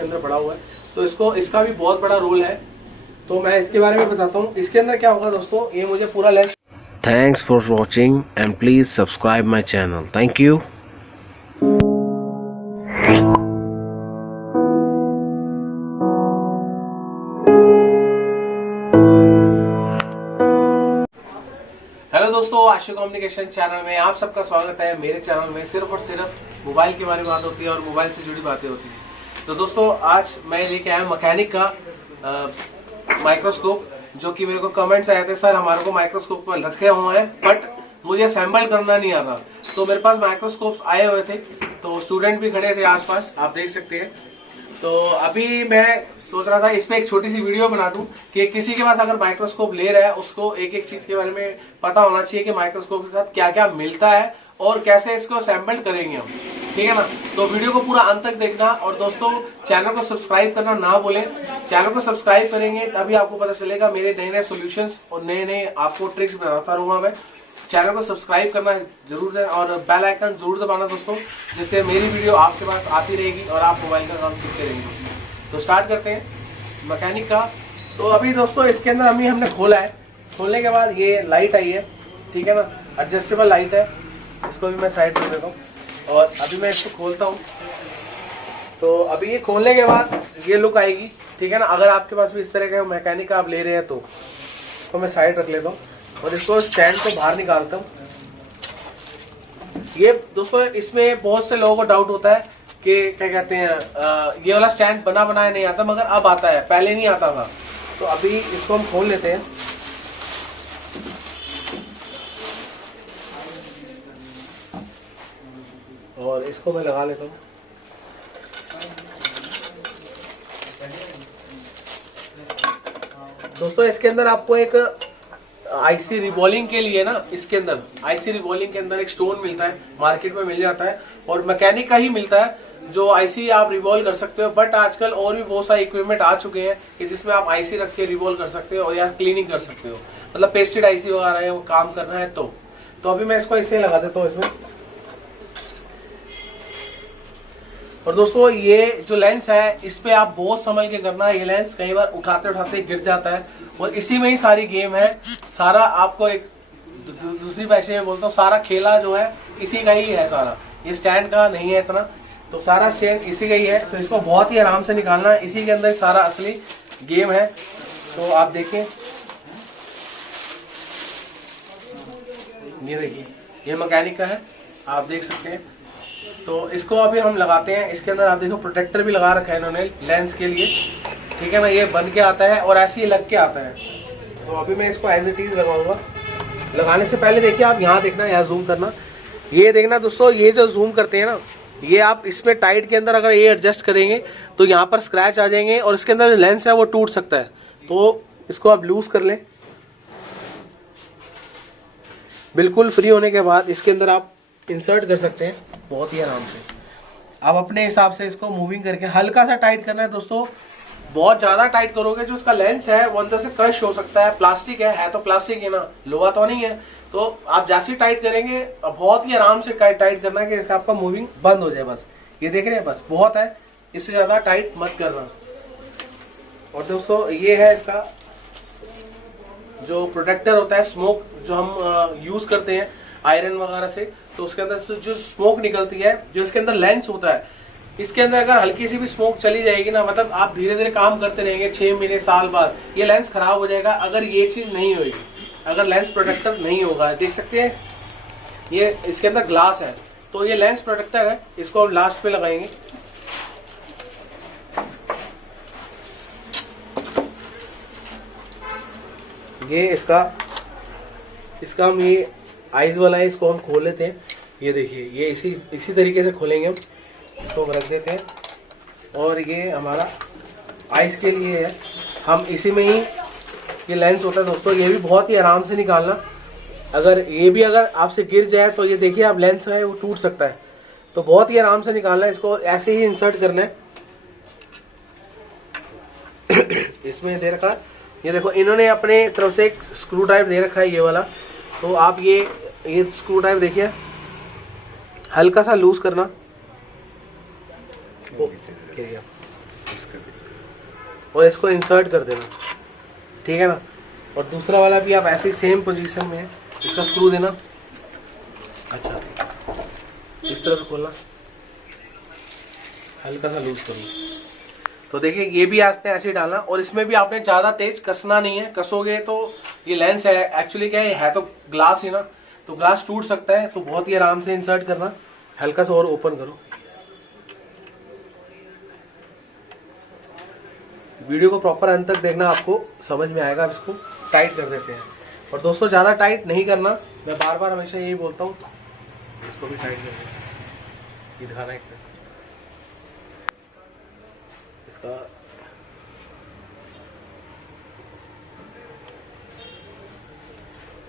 इसके अंदर पड़ा हुआ है, तो इसका भी बहुत बड़ा रोल है। तो मैं इसके बारे में बताता हूँ। इसके अंदर क्या होगा दोस्तों, ये मुझे पूरा lens. Thanks for watching and please subscribe my channel. Thank you. Hello दोस्तों, आशु कम्युनिकेशन चैनल में आप सबका स्वागत है। मेरे चैनल में सिर्फ और सिर्फ मोबाइल के बारे में बात होती है और मोबाइल से जुड़ी बातें होती है। तो दोस्तों आज मैं लेके आया मैकेनिक का माइक्रोस्कोप, जो कि मेरे को कमेंट्स आए थे, सर हमारे को माइक्रोस्कोप पर रखे हुए हैं बट मुझे असेंबल करना नहीं आता। तो मेरे पास माइक्रोस्कोप्स आए हुए थे, तो स्टूडेंट भी खड़े थे आसपास, आप देख सकते हैं। तो अभी मैं सोच रहा था इस पे एक छोटी सी वीडियो बना दूं कि किसी के पास अगर माइक्रोस्कोप ले रहा है उसको एक एक चीज के बारे में पता होना चाहिए कि माइक्रोस्कोप के साथ क्या क्या मिलता है और कैसे इसको असेंबल करेंगे हम, ठीक है ना। तो वीडियो को पूरा अंत तक देखना और दोस्तों चैनल को सब्सक्राइब करना ना भूलें। चैनल को सब्सक्राइब करेंगे तभी आपको पता चलेगा मेरे नए नए सोल्यूशंस और नए नए आपको ट्रिक्स बताता रहूंगा मैं। चैनल को सब्सक्राइब करना जरूर है और बेल आइकन जरूर दबाना दोस्तों, जिससे मेरी वीडियो आपके पास आती रहेगी और आप मोबाइल का काम सीखते रहेंगे। तो स्टार्ट करते हैं मैकेनिक का। तो अभी दोस्तों इसके अंदर हमने खोला है। खोलने के बाद ये लाइट आई है, ठीक है ना, एडजस्टेबल लाइट है। इसको भी मैं साइड कर देता हूँ और अभी मैं इसको खोलता हूँ। तो अभी ये खोलने के बाद ये लुक आएगी, ठीक है ना। अगर आपके पास भी इस तरह का मैकेनिक का आप ले रहे हैं तो मैं साइड रख लेता हूँ और इसको स्टैंड को बाहर निकालता हूँ। ये दोस्तों इसमें बहुत से लोगों को डाउट होता है कि क्या कहते हैं ये वाला स्टैंड बना बनाया नहीं आता, मगर अब आता है, पहले नहीं आता था। तो अभी इसको हम खोल लेते हैं। और इसको मैं लगा लेता हूँ। दोस्तों इसके अंदर आपको एक आईसी रिवॉल्विंग के लिए ना, इसके अंदर आईसी रिवॉल्विंग के अंदर एक स्टोन मिलता है, मार्केट में मिल जाता है और मैकेनिक का ही मिलता है, जो आईसी आप रिवॉल्व कर सकते हो। बट आजकल और भी बहुत सारे इक्विपमेंट आ चुके हैं कि जिसमें आप आईसी रख के रिवॉल्व कर सकते हो या क्लीनिंग कर सकते हो, मतलब पेस्टेड आईसी वगैरह है वो काम करना है। तो अभी मैं इसको इसे लगा देता हूँ इसमें। और दोस्तों ये जो लेंस है इस पे आप बहुत संभल के करना है। ये लेंस कई बार उठाते उठाते गिर जाता है और इसी में ही सारी गेम है। सारा आपको एक दूसरी भाषा में बोलता हूँ, सारा खेला जो है इसी का ही है सारा, ये स्टैंड का नहीं है इतना, तो सारा स्टैंड इसी का ही है। तो इसको बहुत ही आराम से निकालना है, इसी के अंदर सारा असली गेम है। तो आप देखें, ये देखिए ये मैकेनिक का है, आप देख सकते हैं। तो इसको अभी हम लगाते हैं। इसके अंदर आप देखो प्रोटेक्टर भी लगा रखा है इन्होंने लेंस के लिए, ठीक है ना। ये बन के आता है और ऐसे ही लग के आता है। तो अभी मैं इसको एज इट इज लगाऊंगा। लगाने से पहले देखिए आप यहाँ देखना, यहाँ जूम करना, ये देखना दोस्तों, ये जो जूम करते हैं ना, ये आप इसमें टाइट के अंदर अगर ये एडजस्ट करेंगे तो यहाँ पर स्क्रैच आ जाएंगे और इसके अंदर जो लेंस है वो टूट सकता है। तो इसको आप लूज कर लें। बिल्कुल फ्री होने के बाद इसके अंदर आप इंसर्ट कर सकते हैं बहुत ही आराम से। आप अपने हिसाब से इसको मूविंग करके हल्का सा टाइट करना है दोस्तों। बहुत ज्यादा टाइट करोगे जो इसका लेंस है वो अंदर से क्रश हो सकता है। प्लास्टिक है तो प्लास्टिक है ना, लोहा तो नहीं है। तो आप जैसे टाइट करेंगे बहुत ही आराम से टाइट करना है कि आपका मूविंग बंद हो जाए। बस ये देख रहे हैं, बस बहुत है, इससे ज्यादा टाइट मत करना। और दोस्तों ये है इसका जो प्रोटेक्टर होता है, स्मोक जो हम यूज करते हैं आयरन वगैरह से, तो उसके अंदर से जो स्मोक निकलती है, जो इसके अंदर लेंस होता है, इसके अंदर अगर हल्की सी भी स्मोक चली जाएगी ना, मतलब आप धीरे धीरे काम करते रहेंगे 6 महीने साल बाद, ये लेंस खराब हो जाएगा अगर ये चीज नहीं होगी, अगर लेंस प्रोटेक्टर नहीं होगा। देख सकते हैं ये इसके अंदर ग्लास है, तो ये लेंस प्रोटेक्टर है, इसको हम लास्ट पे लगाएंगे। ये इसका हम ये आइज वाला है, इसको हम खोल लेते हैं। ये देखिए ये इसी तरीके से खोलेंगे हम, इसको रख देते हैं। और ये हमारा आइज के लिए है, हम इसी में ही ये लेंस होता है दोस्तों, ये भी बहुत ही आराम से निकालना। अगर ये भी अगर आपसे गिर जाए तो ये देखिए आप लेंस है वो टूट सकता है, तो बहुत ही आराम से निकालना है। इसको ऐसे ही इंसर्ट करना है इसमें दे रखा, ये देखो इन्होंने अपने तरफ से एक स्क्रू ड्राइव दे रखा है ये वाला। तो आप ये स्क्रू ड्राइव देखिए हल्का सा लूज करना, और इसको इंसर्ट कर देना, ठीक है ना। और दूसरा वाला भी आप ऐसे ही सेम पोजीशन में है, इसका स्क्रू देना। अच्छा, इस तरह से खोलना, हल्का सा लूज करो। तो देखिए ये भी आपने ऐसे ही डालना, और इसमें भी आपने ज्यादा तेज कसना नहीं है, कसोगे तो ये लेंस है एक्चुअली क्या है तो ग्लास ही ना, तो ग्लास टूट सकता है, तो बहुत ही आराम से इंसर्ट करना। हल्का सा और ओपन करो। वीडियो को प्रॉपर अंत तक देखना, आपको समझ में आएगा। अब इसको टाइट कर देते हैं। और दोस्तों ज्यादा टाइट नहीं करना, मैं बार बार हमेशा यही बोलता हूँ। इसको भी टाइट कर दें, ये दिखाना एक इसका।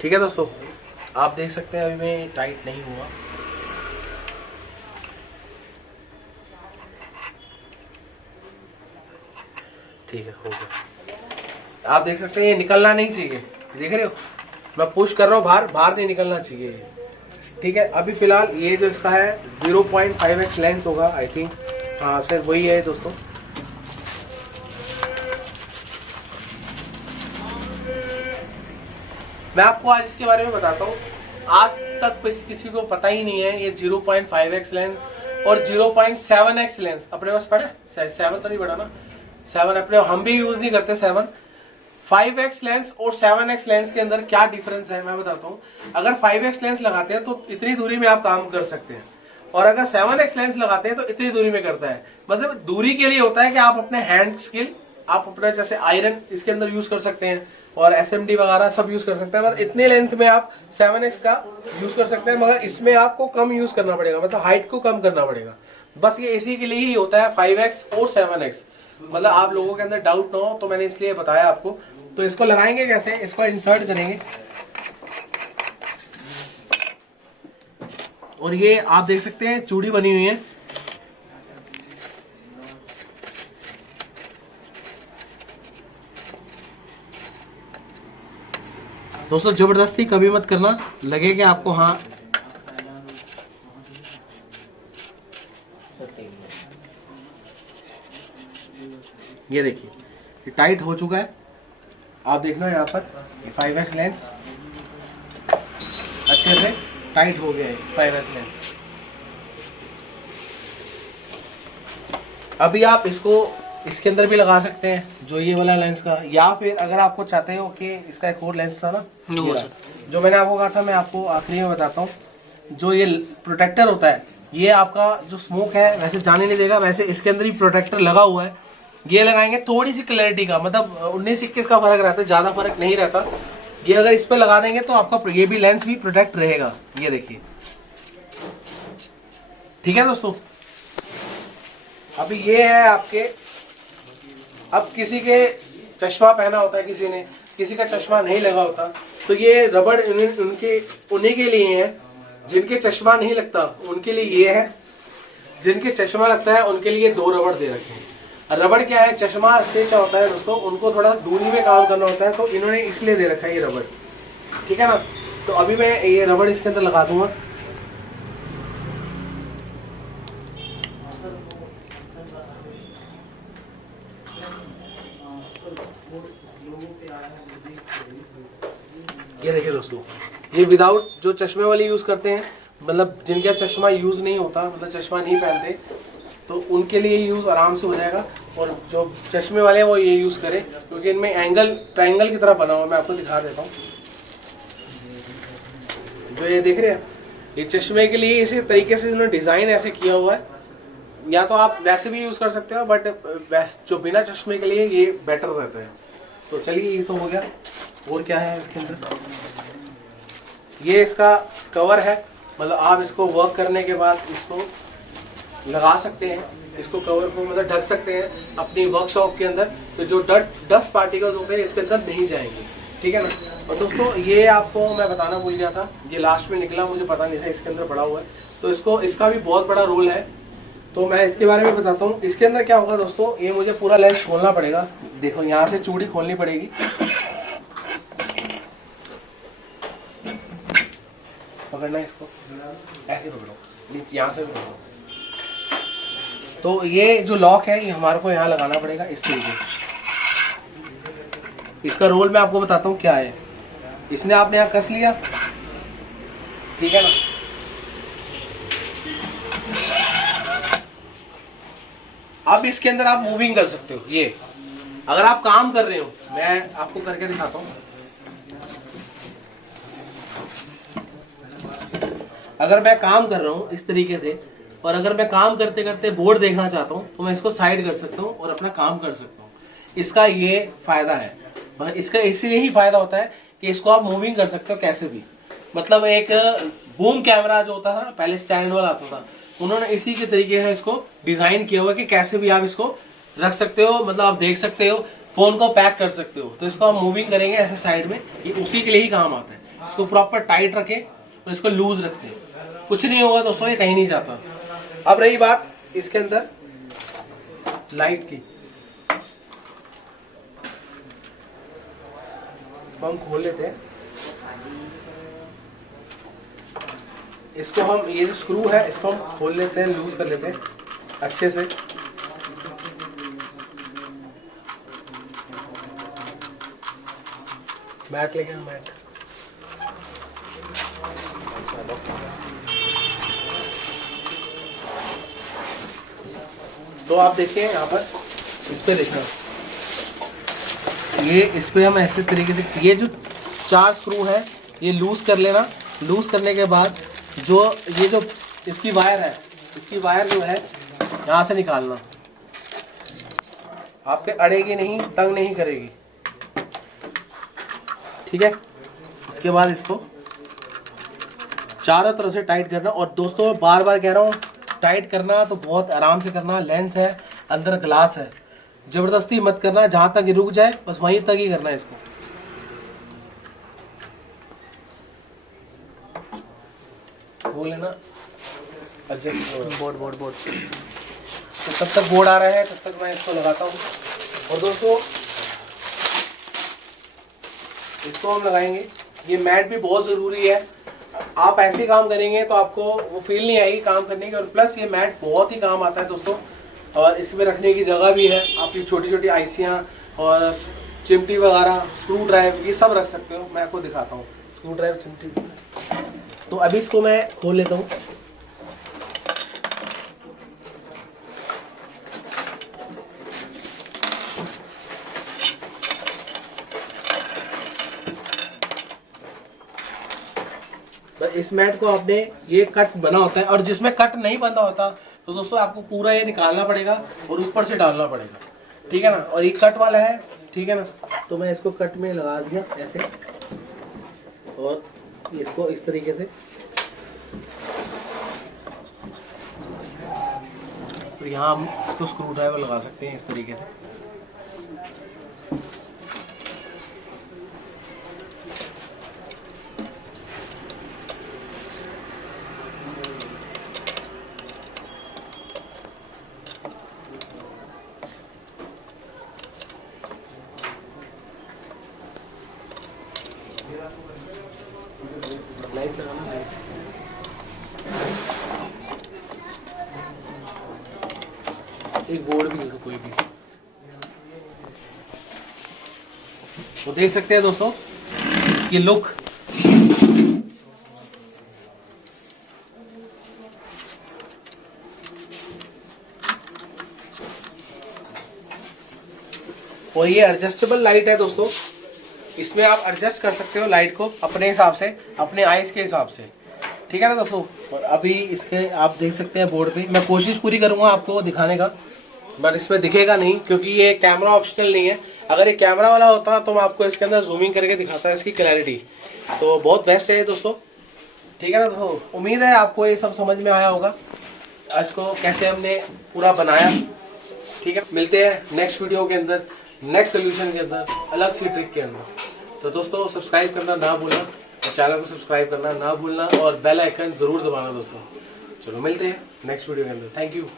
ठीक है दोस्तों, आप देख सकते हैं अभी में टाइट नहीं हुआ। ठीक है, हो गया। आप देख सकते हैं ये निकलना नहीं चाहिए, देख रहे हो मैं पुश कर रहा हूँ, बाहर नहीं निकलना चाहिए ये। ठीक है, अभी फिलहाल ये जो इसका है 0.5x लेंस होगा आई थिंक, हाँ सर वही है दोस्तों। मैं आपको आज इसके बारे में बताता हूँ। आज तक किसी को पता ही नहीं है ये 0.5x लेंस और 0.7x लेंस अपने पास पड़ा है। 7 तो नहीं पड़ा ना, 7 अपने हम भी यूज नहीं करते 7। 5x लेंस और 7x लेंस के अंदर क्या डिफरेंस है मैं बताता हूँ। अगर 5x लेंस लगाते हैं तो इतनी दूरी में आप काम कर सकते हैं, और अगर 7x लेंस लगाते हैं तो इतनी दूरी में करता है। मतलब दूरी के लिए होता है कि आप अपने हैंड स्किल, आप अपना जैसे आयरन इसके अंदर यूज कर सकते हैं और SMD वगैरह सब यूज कर सकते हैं। मतलब इतने लेंथ में आप 7x का यूज कर सकते हैं, मगर इसमें आपको कम यूज करना पड़ेगा, मतलब हाइट को कम करना पड़ेगा। बस ये इसी के लिए ही होता है 5x और 7x। मतलब आप लोगों के अंदर डाउट ना हो तो मैंने इसलिए बताया आपको। तो इसको लगाएंगे कैसे, इसको इंसर्ट करेंगे, और ये आप देख सकते हैं चूड़ी बनी हुई है। दोस्तों जबरदस्ती कभी मत करना, लगेगा आपको हाँ। ये देखिए ये टाइट हो चुका है, आप देखना यहाँ पर 5x लेंस अच्छे से टाइट हो गया है 5x लेंस। अभी आप इसको इसके अंदर भी लगा सकते हैं जो ये वाला लेंस का, या फिर अगर आपको चाहते हो कि इसका एक और लेंस था ना जो मैंने आपको कहा था, मैं आपको आखिरी में बताता हूँ। जो ये प्रोटेक्टर होता है ये आपका जो स्मोक है वैसे जाने नहीं देगा, वैसे इसके अंदर ही प्रोटेक्टर लगा हुआ है। ये लगाएंगे थोड़ी सी क्लैरिटी का, मतलब 19-21 का फर्क रहता है, ज्यादा फर्क नहीं रहता। ये अगर इस पे लगा देंगे तो आपका ये भी लेंस भी प्रोटेक्ट रहेगा। ये देखिए, ठीक है दोस्तों। अभी ये है आपके, अब किसी के चश्मा पहना होता है, किसी का चश्मा नहीं लगा होता, तो ये रबड़ उन्हीं के लिए है जिनके चश्मा नहीं लगता, उनके लिए ये है। जिनके चश्मा लगता है उनके लिए 2 रबड़ दे रखे हैं। रबड़ क्या है, चश्मा से क्या होता है दोस्तों, उनको थोड़ा दूरी में काम करना होता है, तो इन्होंने इसलिए दे रखा है ये रबड़, ठीक है ना। तो अभी मैं ये रबड़ इसके अंदर लगा दूंगा। ये देखिए दोस्तों, ये विदाउट जो चश्मे वाले यूज करते हैं, मतलब जिनका चश्मा यूज नहीं होता, मतलब चश्मा नहीं पहनते, तो उनके लिए यूज आराम से हो जाएगा। और जो चश्मे वाले हैं वो ये यूज करें, क्योंकि इनमें एंगल ट्रायंगल की तरह बना हुआ है। मैं आपको दिखा देता हूँ, जो ये देख रहे हैं, ये चश्मे के लिए इसी तरीके से इन्होंने डिजाइन ऐसे किया हुआ है। या तो आप वैसे भी यूज कर सकते हो, बट जो बिना चश्मे के लिए ये बेटर रहता है। तो चलिए ये तो हो गया। और क्या है इसके अंदर, ये इसका कवर है, मतलब आप इसको वर्क करने के बाद इसको लगा सकते हैं, इसको कवर को मतलब ढक सकते हैं अपनी वर्कशॉप के अंदर, तो जो डस्ट पार्टिकल्स होते हैं इसके अंदर नहीं जाएंगे, ठीक है ना। और दोस्तों ये आपको मैं बताना भूल गया था, ये लास्ट में निकला, मुझे पता नहीं था इसके अंदर पड़ा हुआ है, तो इसका भी बहुत बड़ा रोल है, तो मैं इसके बारे में बताता हूँ। इसके अंदर क्या होगा दोस्तों, ये मुझे पूरा लेंस खोलना पड़ेगा। देखो यहाँ से चूड़ी खोलनी पड़ेगी, पकड़ना इसको, ऐसे पकड़ो, यहाँ से भी पकड़ो, तो ये जो लॉक है ये हमारे को यहाँ लगाना पड़ेगा इस तरीके। इसका रोल मैं आपको बताता हूँ क्या है। इसने आपने यहाँ कस लिया, ठीक है ना। अब इसके अंदर आप मूविंग कर सकते हो। ये अगर आप काम कर रहे हो, मैं आपको करके दिखाता हूँ। अगर मैं काम कर रहा हूँ इस तरीके से, और अगर मैं काम करते करते बोर्ड देखना चाहता हूँ तो मैं इसको साइड कर सकता हूँ और अपना काम कर सकता हूँ। इसका ये फायदा है। इसका इसलिए ही फायदा होता है कि इसको आप मूविंग कर सकते हो कैसे भी। मतलब एक बूम कैमरा जो होता था ना, पहले स्टैंड वाला आता था, उन्होंने इसी के तरीके से इसको डिजाइन किया हुआ कि कैसे भी आप इसको रख सकते हो। मतलब आप देख सकते हो, फोन को पैक कर सकते हो। तो इसको आप मूविंग करेंगे ऐसे साइड में, ये उसी के लिए ही काम आता है। इसको प्रॉपर टाइट रखें और इसको लूज रखें, कुछ नहीं होगा दोस्तों, ये कहीं नहीं जाता। अब रही बात इसके अंदर लाइट की, इसको हम खोल लेते हैं। इसको हम, ये जो स्क्रू है इसको हम खोल लेते हैं, लूज कर लेते हैं अच्छे से। मैट लेके मैट, तो आप देखिए यहाँ पर, इस पे देखना, ये इस पे हम ऐसे तरीके से, ये जो 4 स्क्रू है ये लूज कर लेना। लूज करने के बाद जो ये जो इसकी वायर है, इसकी वायर जो है यहाँ से निकालना। आपके अड़ेगी नहीं, तंग नहीं करेगी, ठीक है। इसके बाद इसको चारों तरफ से टाइट करना। और दोस्तों बार बार कह रहा हूँ, टाइट करना तो बहुत आराम से करना। लेंस है, अंदर ग्लास है, जबरदस्ती मत करना। जहां तक ये रुक जाए बस वहीं तक ही करना है इसको। वो लेना एडजस्ट बोर्ड। तो तब तक बोर्ड आ रहा है, तब तक मैं इसको लगाता हूँ। और दोस्तों इसको हम लगाएंगे। ये मैट भी बहुत जरूरी है। आप ऐसे काम करेंगे तो आपको वो फील नहीं आएगी काम करने की। और प्लस ये मैट बहुत ही काम आता है दोस्तों। और इसमें रखने की जगह भी है, आपकी छोटी छोटी आईसियाँ और चिमटी वगैरह, स्क्रू ड्राइव, ये सब रख सकते हो। मैं आपको दिखाता हूँ स्क्रू ड्राइव, चिमटी। तो अभी इसको मैं खोल लेता हूँ। इस मैट को आपने, ये कट बना होता है, और जिसमें कट नहीं बंधा होता तो दोस्तों आपको पूरा ये निकालना पड़ेगा और ऊपर से डालना पड़ेगा, ठीक है ना। और ये कट वाला है, ठीक है ना। तो मैं इसको कट में लगा दिया ऐसे, और इसको इस तरीके से, तो यहाँ हम इसको स्क्रू ड्राइवर लगा सकते हैं इस तरीके से। लाइट लगाना है, एक बोर्ड भी कोई भी, तो देख सकते हैं दोस्तों इसकी लुक। और ये एडजस्टेबल लाइट है दोस्तों, इसमें आप एडजस्ट कर सकते हो लाइट को अपने हिसाब से, अपने आइज के हिसाब से, ठीक है ना दोस्तों। और अभी इसके आप देख सकते हैं बोर्ड पे, मैं कोशिश पूरी करूंगा आपको दिखाने का, बट इसमें दिखेगा नहीं क्योंकि ये कैमरा ऑप्शनल नहीं है। अगर ये कैमरा वाला होता तो मैं आपको इसके अंदर जूमिंग करके दिखाता है इसकी क्लैरिटी। तो बहुत बेस्ट है ये दोस्तों, ठीक है ना दोस्तों। उम्मीद है आपको ये सब समझ में आया होगा, इसको कैसे हमने पूरा बनाया, ठीक है। मिलते हैं नेक्स्ट वीडियो के अंदर, नेक्स्ट सोल्यूशन के अंदर, अलग सी ट्रिक के अंदर। तो दोस्तों सब्सक्राइब करना ना भूलना, और चैनल को सब्सक्राइब करना ना भूलना, और बेल आइकन जरूर दबाना दोस्तों। चलो मिलते हैं नेक्स्ट वीडियो के अंदर। Thank you.